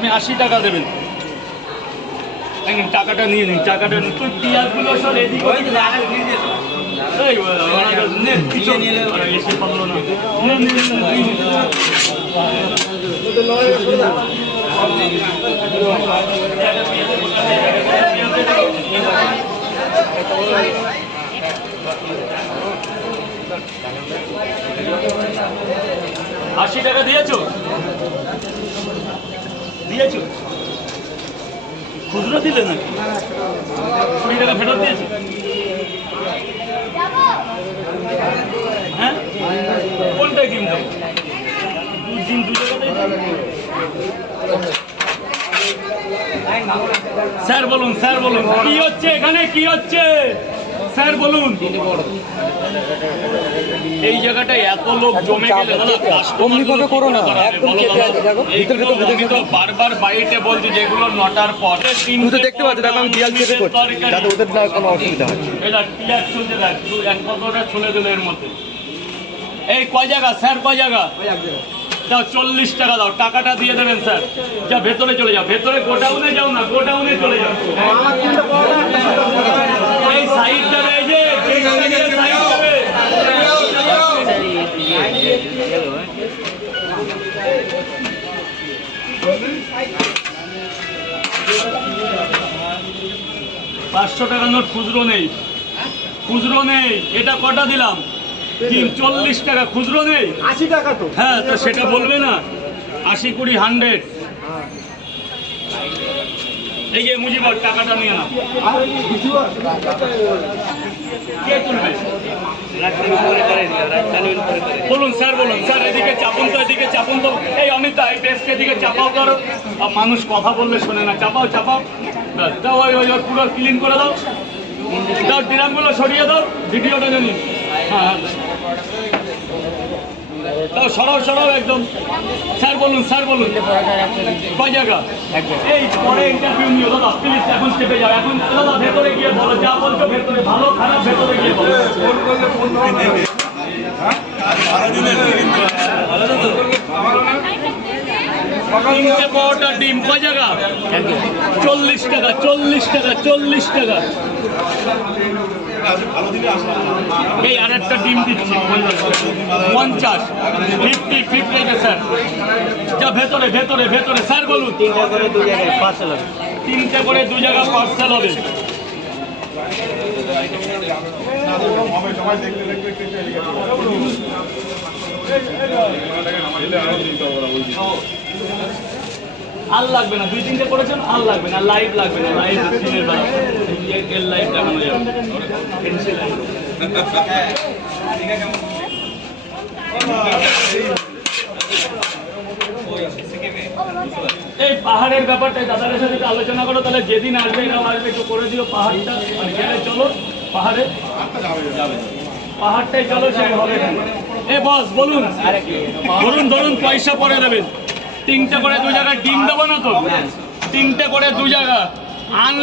আপনি আশি টাকা দেবেন। টাকাটা নিয়ে নিন টাকাটা নিন। তুই পেঁয়াজগুলো সব এদিকে এসে পারল নে। আশি টাকা দিয়েছ? দিয়েছ? খুচরো দিলে নাকি? কুড়ি টাকা ফেরত দিয়েছ? হ্যাঁ? কোনটা কিনতে দুদিন দু স্যার বলুন স্যার বলুন, কি হচ্ছে এখানে? কি হচ্ছে? স্যার বলুন। এই জায়গাটায় এত লোক জমে গেলে অমনি ভাবে করো না, গুলো একদম কেটে আছে, দেখো। ভিতরে বারবার বাড়িতে বলছি যেগুলো নটার পর। তুমি তো দেখতে পাচ্ছ দেখো আমি দিয়াল চেপে করছি। যাতে ওদের না কোনো অসুবিধা হয়। এটা চলছে দেখ এক পত্রটা ছুলে দিল এর মধ্যে। এই কয় জায়গা? স্যার কয় জায়গা? দাও চল্লিশ টাকা দাও। টাকাটা দিয়ে দেবেন স্যার। যা ভেতরে চলে যাও। ভেতরে গোডাউনে যাও না গোডাউনে চলে যাও। পাঁচশো টাকা নোট খুচরো নেই। খুচরো নেই এটা কটা দিলাম? তিন চল্লিশ টাকা খুচরো নেই? আশি টাকা তো। হ্যাঁ তো সেটা বলবে না। আশি কুড়ি হান্ড্রেড। এই যে মুজিবর টাকাটা নিয়ে না কে তুলবে? বলুন স্যার বলুন। স্যার এদিকে চাপুন তো এদিকে চাপুন তো। এই অমিতা এই বেশকে এদিকে চাপাও করো। আর মানুষ কথা বললে শোনে না। চাপাও চাপাও। দাও ওই ওই ওই পুরো ক্লিন করে দাও। দাও ড্রামগুলো সরিয়ে দাও। ভিডিওটা জানি হ্যাঁ হ্যাঁ। দাও সরাও সরাও একদম। স্যার বলুন স্যার বলুন। কয় জায়গা? এই পরে ইন্টারভিউ নিও দাদা। প্লিজ এখন চেপে যাও। এখন দাদা ভেতরে গিয়ে বলো যা বলছো ভেতরে ভালো খারাপ ভেতরে গিয়ে বলো তিনটে পাওয়াটা ডিম, কয় জায়গা? চল্লিশ টাকা চল্লিশ টাকা চল্লিশ টাকা। এই আর একটা ডিম দিচ্ছি। পঞ্চাশ। Fifty fifty sir. যা ভেতরে ভেতরে ভেতরে, স্যার বলুন। তিনটা করে দু জায়গায় পার্সেল হবে তিনটে করে দু জায়গা পার্সেল হবে। আর লাগবে না, দুই তিনটে করেছেন, আর লাগবে না লাইভ লাগবে না লাইভ দিনের বেলা। এর লাইভ দেখানো যাবে পেন্সিল এই পাহাড়ের ব্যাপারটা দাদাদের সাথে আলোচনা করো, তাহলে যেদিন আসবে এরাও আসবে, একটু করে দিও পাহাড়টা। মানে গেলে চলো পাহাড়ে? পাহাড়টাই চলো, সে হবে এ বস, বলুন। ধরুন ধরুন পয়সা পরে দেবেন তিনটে করে দু জায়গায় ডিম দেবো না তো? তিনটে করে দু জায়গা। আন